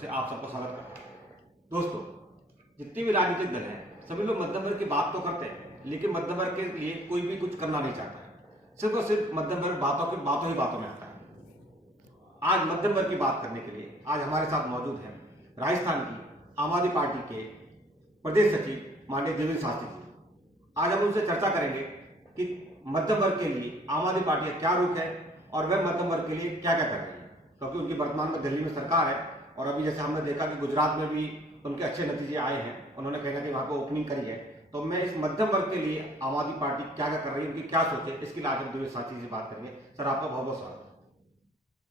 से आप सबको स्वागत करता हूँ। दोस्तों, जितने भी राजनीतिक दल हैं सभी लोग मध्यम वर्ग की बात तो करते हैं, लेकिन मध्यम वर्ग के लिए कोई भी कुछ करना नहीं चाहता है। सिर्फ और सिर्फ मध्यम वर्ग बातों में आता है। आज मध्यम वर्ग की बात करने के लिए आज हमारे साथ मौजूद हैं राजस्थान की आम आदमी पार्टी के प्रदेश सचिव माननीय देवेंद्र शास्त्री जी। आज हम उनसे चर्चा करेंगे कि मध्यम वर्ग के लिए आम आदमी पार्टी का क्या रुख है और वह मध्यम वर्ग के लिए क्या क्या कर रही है, क्योंकि उनकी वर्तमान में दिल्ली में सरकार है और अभी जैसे हमने देखा कि गुजरात में भी उनके अच्छे नतीजे आए हैं, उन्होंने कहीं ना कहीं वहां पर ओपनिंग करी है। तो मैं इस मध्यम वर्ग के लिए आम आदमी पार्टी क्या क्या कर रही है, उनकी क्या सोच है, इसके लिए आज हम देवेंद्र शास्त्री जी से बात करेंगे। सर, आपका बहुत बहुत स्वागत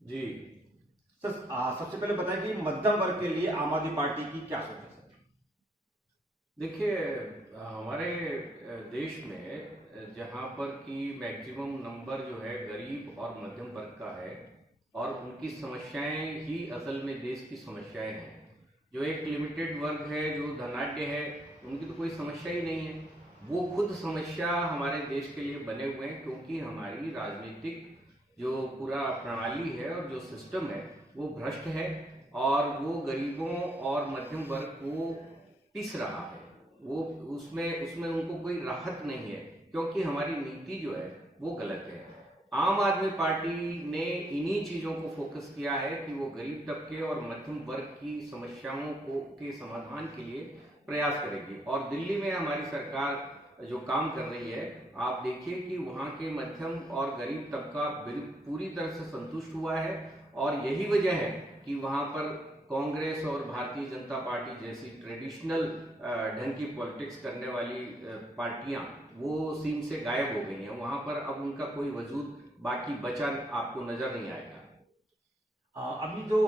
जी। सर। सबसे पहले बताएं कि मध्यम वर्ग के लिए आम आदमी पार्टी की क्या सोच है। सर देखिए, हमारे देश में जहाँ पर कि मैक्सिमम नंबर जो है गरीब और मध्यम वर्ग का है और उनकी समस्याएं ही असल में देश की समस्याएं हैं। जो एक लिमिटेड वर्ग है, जो धनाढ्य है, उनकी तो कोई समस्या ही नहीं है। वो खुद समस्या हमारे देश के लिए बने हुए हैं, क्योंकि हमारी राजनीतिक जो पूरा प्रणाली है और जो सिस्टम है वो भ्रष्ट है और वो गरीबों और मध्यम वर्ग को पीस रहा है। वो उसमें उनको कोई राहत नहीं है, क्योंकि हमारी नीति जो है वो गलत है। आम आदमी पार्टी ने इन्हीं चीजों को फोकस किया है कि वो गरीब तबके और मध्यम वर्ग की समस्याओं के समाधान के लिए प्रयास करेगी। और दिल्ली में हमारी सरकार जो काम कर रही है, आप देखिए कि वहाँ के मध्यम और गरीब तबका पूरी तरह से संतुष्ट हुआ है। और यही वजह है कि वहाँ पर कांग्रेस और भारतीय जनता पार्टी जैसी ट्रेडिशनल ढंग की पॉलिटिक्स करने वाली पार्टियां वो सीन से गायब हो गई हैं। वहां पर अब उनका कोई वजूद बाकी बचा आपको नजर नहीं आएगा। अभी जो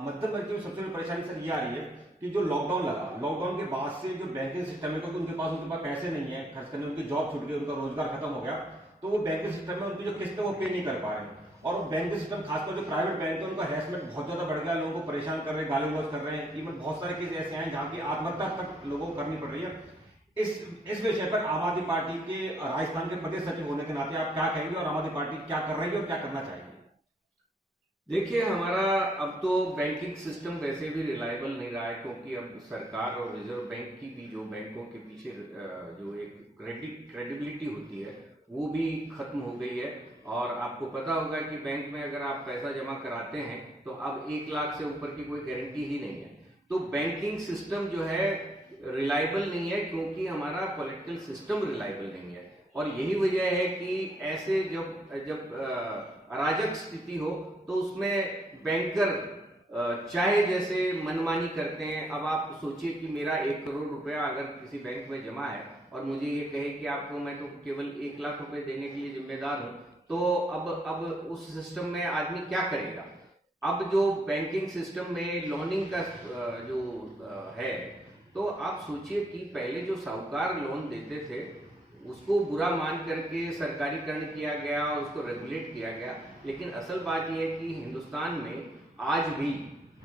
मध्यम वर्ग की सबसे बड़ी परेशानी सर ये आ रही है कि जो लॉकडाउन लगा, लॉकडाउन के बाद से जो बैंकिंग सिस्टम है, क्योंकि उनके पास पैसे नहीं है खर्च करने, उनकी जॉब छूट गई, उनका रोजगार खत्म हो गया, तो वो बैंकिंग सिस्टम में उनकी जो किस्त है वो पे नहीं कर पा रहे हैं। और वो बैंकिंग सिस्टम, खासकर जो प्राइवेट बैंक है, उनका हैरेसमेंट बहुत ज्यादा बढ़ गया, लोगों को परेशान कर रहे हैं, गाली गलौज कर रहे हैं। इवन बहुत सारे केस ऐसे हैं जहां की आत्महत्या तक लोगों को करनी पड़ रही है। इस विषय पर आम आदमी पार्टी के राजस्थान के प्रदेश सचिव होने के नाते आप क्या कहेंगे और आम आदमी पार्टी क्या कर रही है और क्या करना चाहिए। देखिए, हमारा अब तो बैंकिंग सिस्टम वैसे भी रिलायबल नहीं रहा है, क्योंकि अब सरकार और रिजर्व बैंक की भी जो बैंकों के पीछे जो एक क्रेडिबिलिटी होती है वो भी खत्म हो गई है। और आपको पता होगा कि बैंक में अगर आप पैसा जमा कराते हैं तो अब 1 लाख से ऊपर की कोई गारंटी ही नहीं है। तो बैंकिंग सिस्टम जो है रिलायबल नहीं है, क्योंकि हमारा पॉलिटिकल सिस्टम रिलायबल नहीं है। और यही वजह है कि ऐसे जब अराजक स्थिति हो तो उसमें बैंकर चाहे जैसे मनमानी करते हैं। अब आप सोचिए कि मेरा 1 करोड़ रुपया अगर किसी बैंक में जमा है और मुझे ये कहे कि आपको मैं तो केवल 1 लाख रुपए देने के लिए जिम्मेदार हूं, तो अब उस सिस्टम में आदमी क्या करेगा। अब जो बैंकिंग सिस्टम में लोनिंग का जो है, तो आप सोचिए कि पहले जो साहूकार लोन देते थे उसको बुरा मान करके सरकारीकरण किया गया, उसको रेगुलेट किया गया। लेकिन असल बात यह है कि हिंदुस्तान में आज भी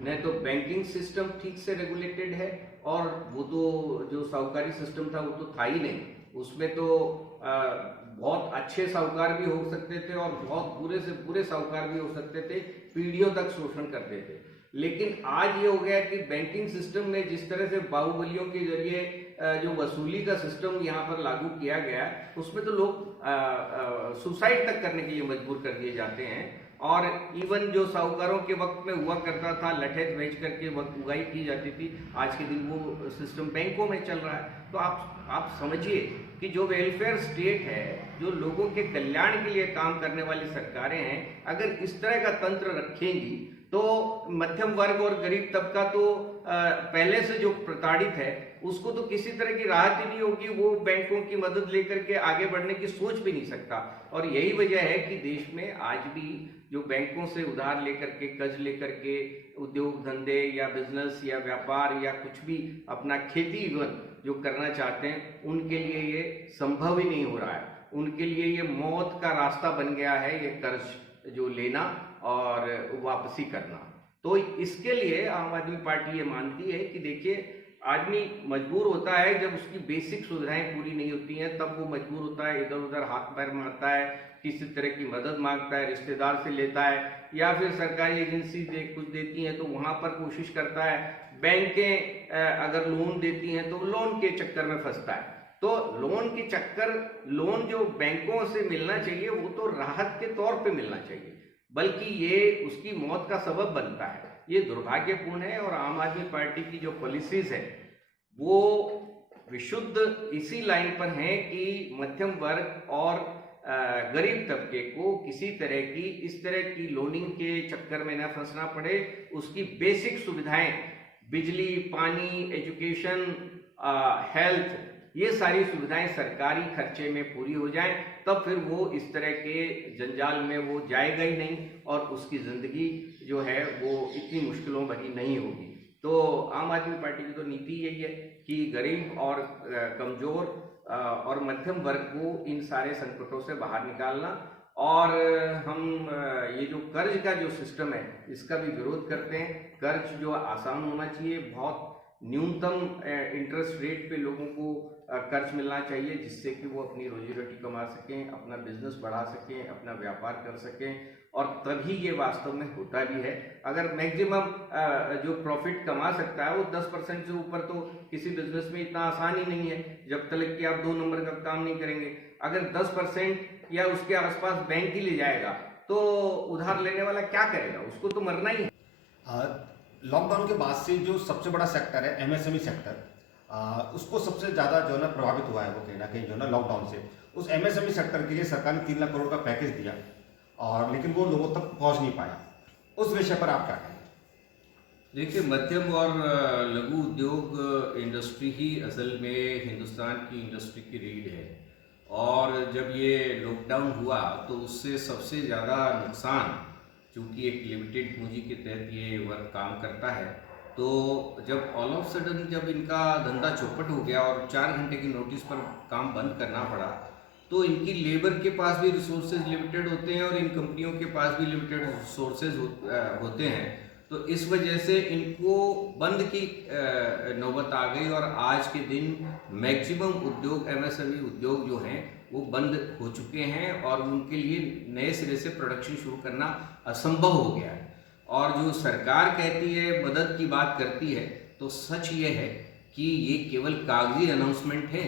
न तो बैंकिंग सिस्टम ठीक से रेगुलेटेड है, और वो तो जो साहूकारी सिस्टम था वो तो था ही नहीं। उसमें तो बहुत अच्छे साहूकार भी हो सकते थे और बहुत बुरे से बुरे साहूकार भी हो सकते थे, पीढ़ियों तक शोषण करते थे। लेकिन आज ये हो गया कि बैंकिंग सिस्टम में जिस तरह से बाहुबलियों के जरिए जो वसूली का सिस्टम यहाँ पर लागू किया गया, उसमें तो लोग सुसाइड तक करने के लिए मजबूर कर दिए जाते हैं। और इवन जो साहूकारों के वक्त में हुआ करता था, लठेत बेच करके वक्त उगाई की जाती थी, आज के दिन वो सिस्टम बैंकों में चल रहा है। तो आप समझिए कि जो वेलफेयर स्टेट है, जो लोगों के कल्याण के लिए काम करने वाली सरकारें हैं, अगर इस तरह का तंत्र रखेंगी तो मध्यम वर्ग और गरीब तबका तो पहले से जो प्रताड़ित है उसको तो किसी तरह की राहत ही नहीं होगी। वो बैंकों की मदद लेकर के आगे बढ़ने की सोच भी नहीं सकता। और यही वजह है कि देश में आज भी जो बैंकों से उधार लेकर के, कर्ज लेकर के उद्योग धंधे या बिजनेस या व्यापार या कुछ भी अपना खेती इवन जो करना चाहते हैं, उनके लिए ये संभव ही नहीं हो रहा है। उनके लिए ये मौत का रास्ता बन गया है, ये कर्ज जो लेना और वापसी करना। तो इसके लिए आम आदमी पार्टी ये मानती है कि देखिए, आदमी मजबूर होता है जब उसकी बेसिक सुविधाएं पूरी नहीं होती हैं, तब वो मजबूर होता है, इधर उधर हाथ पैर मारता है, किसी तरह की मदद मांगता है, रिश्तेदार से लेता है, या फिर सरकारी एजेंसी कुछ देती हैं तो वहां पर कोशिश करता है। बैंकें अगर लोन देती हैं तो लोन के चक्कर में फंसता है। तो लोन जो बैंकों से मिलना चाहिए वो तो राहत के तौर पे मिलना चाहिए, बल्कि ये उसकी मौत का सबब बनता है। ये दुर्भाग्यपूर्ण है। और आम आदमी पार्टी की जो पॉलिसीज है वो विशुद्ध इसी लाइन पर हैं कि मध्यम वर्ग और गरीब तबके को किसी तरह की इस तरह की लोनिंग के चक्कर में न फंसना पड़े। उसकी बेसिक सुविधाएं, बिजली, पानी, एजुकेशन, हेल्थ, ये सारी सुविधाएं सरकारी खर्चे में पूरी हो जाएं, तब फिर वो इस तरह के जंजाल में वो जाएगा ही नहीं और उसकी जिंदगी जो है वो इतनी मुश्किलों भरी नहीं होगी। तो आम आदमी पार्टी की तो नीति यही है कि गरीब और कमजोर और मध्यम वर्ग को इन सारे संकटों से बाहर निकालना। और हम ये जो कर्ज का जो सिस्टम है इसका भी विरोध करते हैं। कर्ज जो आसान होना चाहिए, बहुत न्यूनतम इंटरेस्ट रेट पे लोगों को कर्ज मिलना चाहिए, जिससे कि वो अपनी रोजी रोटी कमा सकें, अपना बिजनेस बढ़ा सकें, अपना व्यापार कर सकें। और तभी ये वास्तव में होता भी है। अगर मैक्सिमम जो प्रॉफिट कमा सकता है वो 10% से ऊपर तो किसी बिजनेस में इतना आसान ही नहीं है, जब तक कि आप 2 नंबर का काम नहीं करेंगे। अगर 10% या उसके आसपास बैंक ही ले जाएगा तो उधार लेने वाला क्या करेगा? उसको तो मरना ही है। लॉकडाउन के बाद से जो सबसे बड़ा सेक्टर है एमएसएमई सेक्टर, उसको सबसे ज़्यादा जो है ना प्रभावित हुआ है वो कहीं ना कहीं जो है ना लॉकडाउन से। उस एमएसएमई सेक्टर के लिए सरकार ने 3 लाख करोड़ का पैकेज दिया और लेकिन वो लोगों तक पहुंच नहीं पाया। उस विषय पर आप क्या कहेंगे? देखिए, मध्यम और लघु उद्योग इंडस्ट्री ही असल में हिंदुस्तान की इंडस्ट्री की रीढ़ है। और जब ये लॉकडाउन हुआ तो उससे सबसे ज़्यादा नुकसान, चूँकि एक लिमिटेड पूंजी के तहत ये वर्क काम करता है, तो जब ऑल ऑफ सडन जब इनका धंधा चौपट हो गया और 4 घंटे की नोटिस पर काम बंद करना पड़ा, तो इनकी लेबर के पास भी रिसोर्सेज लिमिटेड होते हैं और इन कंपनियों के पास भी लिमिटेड रिसोर्सेज होते हैं। तो इस वजह से इनको बंद की नौबत आ गई और आज के दिन मैक्सिमम उद्योग, एमएसएमई उद्योग जो हैं वो बंद हो चुके हैं और उनके लिए नए सिरे से प्रोडक्शन शुरू करना असंभव हो गया है। और जो सरकार कहती है, मदद की बात करती है, तो सच ये है कि ये केवल कागजी अनाउंसमेंट है,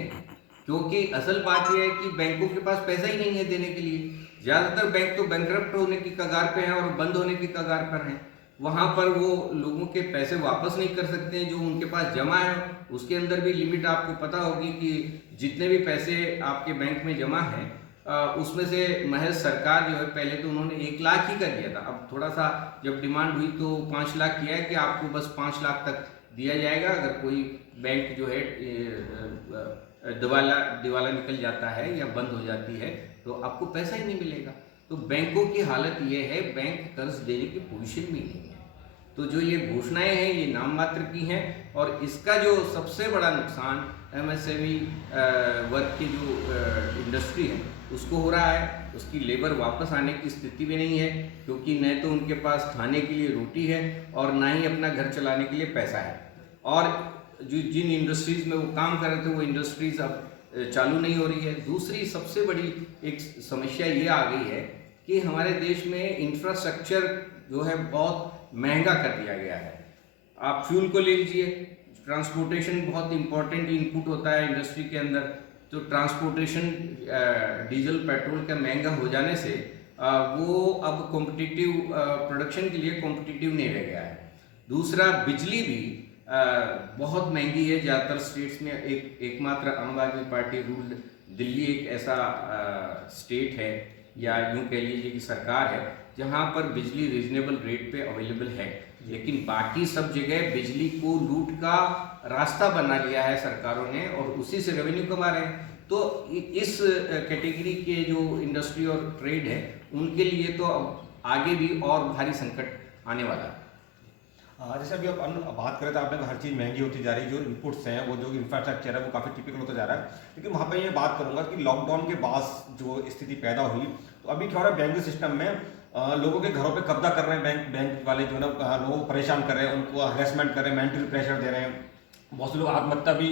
क्योंकि असल बात यह है कि बैंकों के पास पैसा ही नहीं है देने के लिए। ज़्यादातर बैंक तो बैंकरप्ट होने की कगार पे हैं और बंद होने की कगार पर हैं। वहाँ पर वो लोगों के पैसे वापस नहीं कर सकते हैं जो उनके पास जमा है। उसके अंदर भी लिमिट आपको पता होगी कि जितने भी पैसे आपके बैंक में जमा हैं उसमें से महज सरकार जो है, पहले तो उन्होंने 1 लाख ही कर दिया था, अब थोड़ा सा जब डिमांड हुई तो 5 लाख किया है कि आपको बस 5 लाख तक दिया जाएगा। अगर कोई बैंक जो है दिवाला निकल जाता है या बंद हो जाती है तो आपको पैसा ही नहीं मिलेगा। तो बैंकों की हालत ये है, बैंक कर्ज देने की पोजीशन में नहीं है। तो जो ये घोषणाएं हैं ये नाम मात्र की हैं और इसका जो सबसे बड़ा नुकसान एमएसएमई वर्क की जो इंडस्ट्री है उसको हो रहा है। उसकी लेबर वापस आने की स्थिति में नहीं है, क्योंकि न तो उनके पास खाने के लिए रोटी है और ना ही अपना घर चलाने के लिए पैसा है। और जो जिन इंडस्ट्रीज़ में वो काम कर रहे थे वो इंडस्ट्रीज़ अब चालू नहीं हो रही है। दूसरी सबसे बड़ी एक समस्या ये आ गई है कि हमारे देश में इंफ्रास्ट्रक्चर जो है बहुत महंगा कर दिया गया है। आप फ्यूल को ले लीजिए, ट्रांसपोर्टेशन बहुत इंपॉर्टेंट इनपुट होता है इंडस्ट्री के अंदर। तो ट्रांसपोर्टेशन डीजल पेट्रोल का महंगा हो जाने से वो अब कॉम्पिटिटिव प्रोडक्शन के लिए कॉम्पिटिटिव नहीं रह गया है। दूसरा, बिजली भी बहुत महंगी है ज़्यादातर स्टेट्स में। एकमात्र आम आदमी पार्टी रूल्ड दिल्ली एक ऐसा स्टेट है या यूँ कह लीजिए कि सरकार है जहाँ पर बिजली रीजनेबल रेट पे अवेलेबल है, लेकिन बाकी सब जगह बिजली को लूट का रास्ता बना लिया है सरकारों ने और उसी से रेवेन्यू कमा रहे हैं। तो इस कैटेगरी के जो इंडस्ट्री और ट्रेड है उनके लिए तो आगे भी और भारी संकट आने वाला है। जैसे अभी आप बात करें तो आपने कहा हर चीज़ महंगी होती जा रही है, जो इनपुट्स हैं वो जो इंफ्रास्ट्रक्चर है वो काफ़ी टिपिकल होता जा रहा है। लेकिन वहाँ पे ये बात करूँगा कि लॉकडाउन के बाद जो स्थिति पैदा हुई तो अभी क्या हो रहा है, बैंकिंग सिस्टम में लोगों के घरों पे कब्जा कर रहे हैं बैंक वाले, जो है ना लोगों को परेशान कर रहे हैं, उनको हरेसमेंट कर रहे हैं, मेंटल प्रेशर दे रहे हैं, बहुत से लोग आत्महत्या भी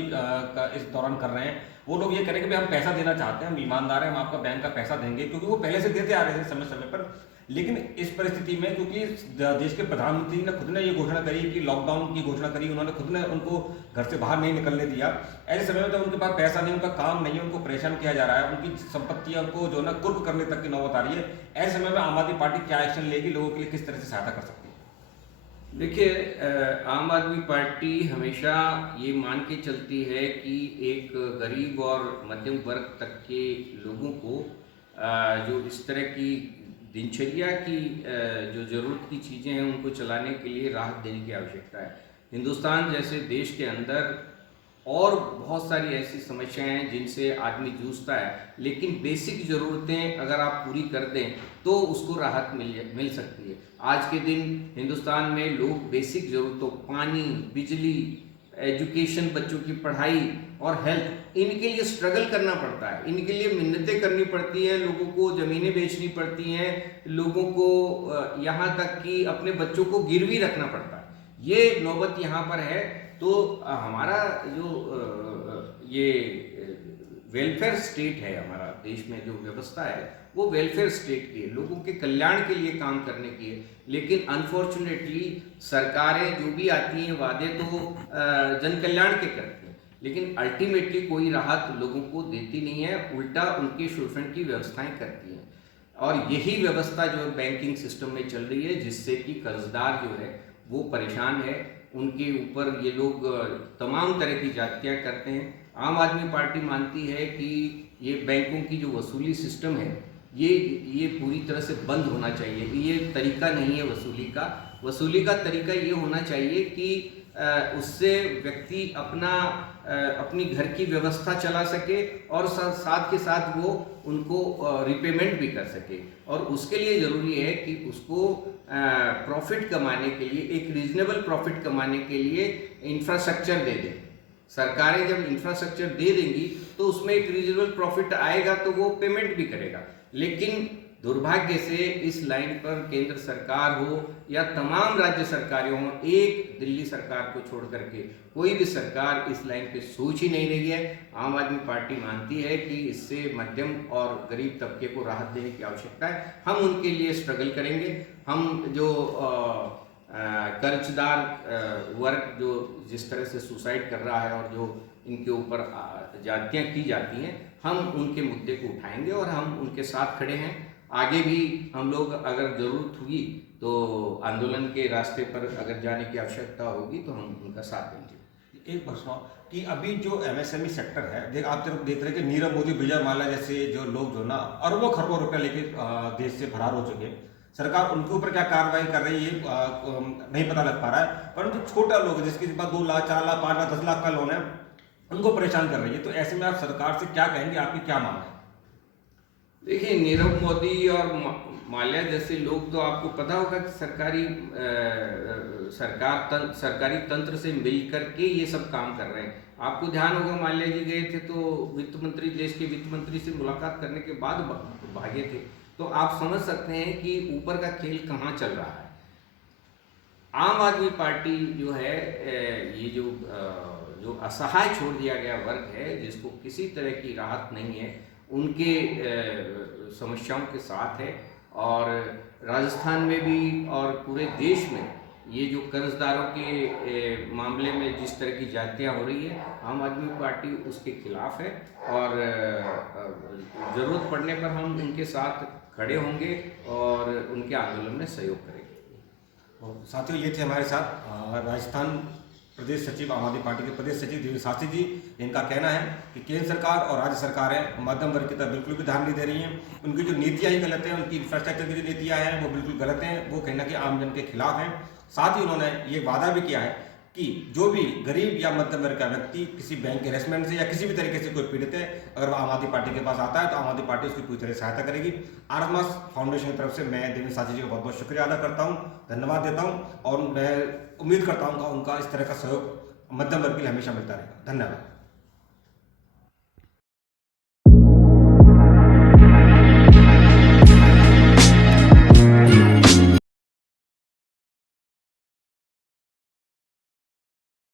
इस दौरान कर रहे हैं। वो लोग ये कह रहे हैं कि भाई हम पैसा देना चाहते हैं, हम ईमानदार हैं, हम आपका बैंक का पैसा देंगे, क्योंकि वो पहले से देते आ रहे थे समय समय पर। लेकिन इस परिस्थिति में, क्योंकि देश के प्रधानमंत्री ने खुद ने ये घोषणा करी कि लॉकडाउन की घोषणा करी, उन्होंने खुद ने उनको घर से बाहर नहीं निकलने दिया। ऐसे समय में जब उनके पास पैसा नहीं, उनका काम नहीं है, उनको परेशान किया जा रहा है, उनकी संपत्तियां को जो है ना कुर्क करने तक की नौबत आ रही है, ऐसे समय में आम आदमी पार्टी क्या एक्शन लेगी, लोगों के लिए किस तरह से सहायता कर सकती है? देखिए, आम आदमी पार्टी हमेशा ये मान के चलती है कि एक गरीब और मध्यम वर्ग तक के लोगों को जो इस तरह की दिनचर्या की जो ज़रूरत की चीज़ें हैं उनको चलाने के लिए राहत देने की आवश्यकता है। हिंदुस्तान जैसे देश के अंदर और बहुत सारी ऐसी समस्याएं हैं जिनसे आदमी जूझता है, लेकिन बेसिक ज़रूरतें अगर आप पूरी कर दें तो उसको राहत मिल सकती है। आज के दिन हिंदुस्तान में लोग बेसिक ज़रूरतों, पानी, बिजली, एजुकेशन, बच्चों की पढ़ाई और हेल्थ, इनके लिए स्ट्रगल करना पड़ता है, इनके लिए मिन्नतें करनी पड़ती हैं, लोगों को ज़मीनें बेचनी पड़ती हैं, लोगों को यहाँ तक कि अपने बच्चों को गिरवी रखना पड़ता है। ये नौबत यहाँ पर है। तो हमारा जो ये वेलफेयर स्टेट है, हमारा देश में जो व्यवस्था है वो वेलफेयर स्टेट की है, लोगों के कल्याण के लिए काम करने की है। लेकिन अनफॉर्चुनेटली सरकारें जो भी आती हैं वादे तो जन कल्याण के करती हैं, लेकिन अल्टीमेटली कोई राहत लोगों को देती नहीं है, उल्टा उनके शोषण की व्यवस्थाएं करती हैं। और यही व्यवस्था जो बैंकिंग सिस्टम में चल रही है, जिससे कि कर्जदार जो है वो परेशान है, उनके ऊपर ये लोग तमाम तरह की जातियाँ करते हैं। आम आदमी पार्टी मानती है कि ये बैंकों की जो वसूली सिस्टम है ये पूरी तरह से बंद होना चाहिए। ये तरीका नहीं है वसूली का। वसूली का तरीका ये होना चाहिए कि उससे व्यक्ति अपनी घर की व्यवस्था चला सके और साथ के साथ वो उनको रिपेमेंट भी कर सके। और उसके लिए ज़रूरी है कि उसको प्रॉफिट कमाने के लिए, एक रीजनेबल प्रॉफिट कमाने के लिए इंफ्रास्ट्रक्चर दे दें। सरकारें जब इंफ्रास्ट्रक्चर दे देंगी तो उसमें एक रीजनेबल प्रॉफिट आएगा तो वो पेमेंट भी करेगा। लेकिन दुर्भाग्य से इस लाइन पर केंद्र सरकार हो या तमाम राज्य सरकारें हों, एक दिल्ली सरकार को छोड़ करके कोई भी सरकार इस लाइन पे सोच ही नहीं रही है। आम आदमी पार्टी मानती है कि इससे मध्यम और गरीब तबके को राहत देने की आवश्यकता है। हम उनके लिए स्ट्रगल करेंगे। हम जो कर्जदार वर्ग जो जिस तरह से सुसाइड कर रहा है और जो इनके ऊपर जातियाँ की जाती हैं, हम उनके मुद्दे को उठाएंगे और हम उनके साथ खड़े हैं। आगे भी हम लोग अगर ज़रूरत हुई तो आंदोलन के रास्ते पर अगर जाने की आवश्यकता होगी तो हम उनका साथ देंगे। एक प्रश्न कि अभी जो एमएसएमई सेक्टर है, आप जब देख रहे हैं कि नीरव मोदी, विजय माल्या जैसे जो लोग जो ना अरबों खरबों रुपया लेके देश से फरार हो चुके हैं, सरकार उनके ऊपर क्या कार्रवाई कर रही है नहीं पता लग पा रहा है। परंतु छोटा लोग जिसके पास 2 लाख, 4 लाख, 5 लाख, 10 लाख का लोन है, उनको परेशान कर रही है। तो ऐसे में आप सरकार से क्या कहेंगे, आपकी क्या मांग है? देखिए, नीरव मोदी और माल्या जैसे लोग, तो आपको पता होगा कि सरकारी तंत्र से मिलकर के ये सब काम कर रहे हैं। आपको ध्यान होगा, माल्या जी गए थे तो वित्त मंत्री, देश के वित्त मंत्री से मुलाकात करने के बाद भागे थे। तो आप समझ सकते हैं कि ऊपर का खेल कहाँ चल रहा है। आम आदमी पार्टी जो है, ये जो असहाय छोड़ दिया गया वर्ग है, जिसको किसी तरह की राहत नहीं है, उनके समस्याओं के साथ है। और राजस्थान में भी और पूरे देश में ये जो कर्जदारों के मामले में जिस तरह की जातियाँ हो रही है, आम आदमी पार्टी उसके खिलाफ है और ज़रूरत पड़ने पर हम उनके साथ खड़े होंगे और उनके आंदोलन में सहयोग करेंगे। साथियों, ये थे हमारे साथ राजस्थान प्रदेश सचिव, आम आदमी पार्टी के प्रदेश सचिव देवेंद्र शास्त्री जी। इनका कहना है कि केंद्र सरकार और राज्य सरकारें मध्यम वर्ग की तरफ बिल्कुल भी ध्यान नहीं दे रही हैं। उनकी जो नीतियाँ ही गलत हैं, उनकी इंफ्रास्ट्रक्चर की जो नीतियाँ हैं वो बिल्कुल गलत हैं, वो कहीं ना कहीं आम जन के खिलाफ हैं। साथ ही उन्होंने ये वादा भी किया है कि जो भी गरीब या मध्यम वर्ग का व्यक्ति किसी बैंक के इन्वेस्टमेंट से या किसी भी तरीके से कोई पीड़ित है, अगर वो आम आदमी पार्टी के पास आता है तो आम आदमी पार्टी उसकी पूरी तरह सहायता करेगी। आरएमएस फाउंडेशन की तरफ से मैं देवेंद्र शास्त्री जी का बहुत बहुत शुक्रिया अदा करता हूँ, धन्यवाद देता हूँ और मैं उम्मीद करता हूँ उनका इस तरह का सहयोग मध्यम वर्ग के लिए हमेशा मिलता रहेगा। धन्यवाद।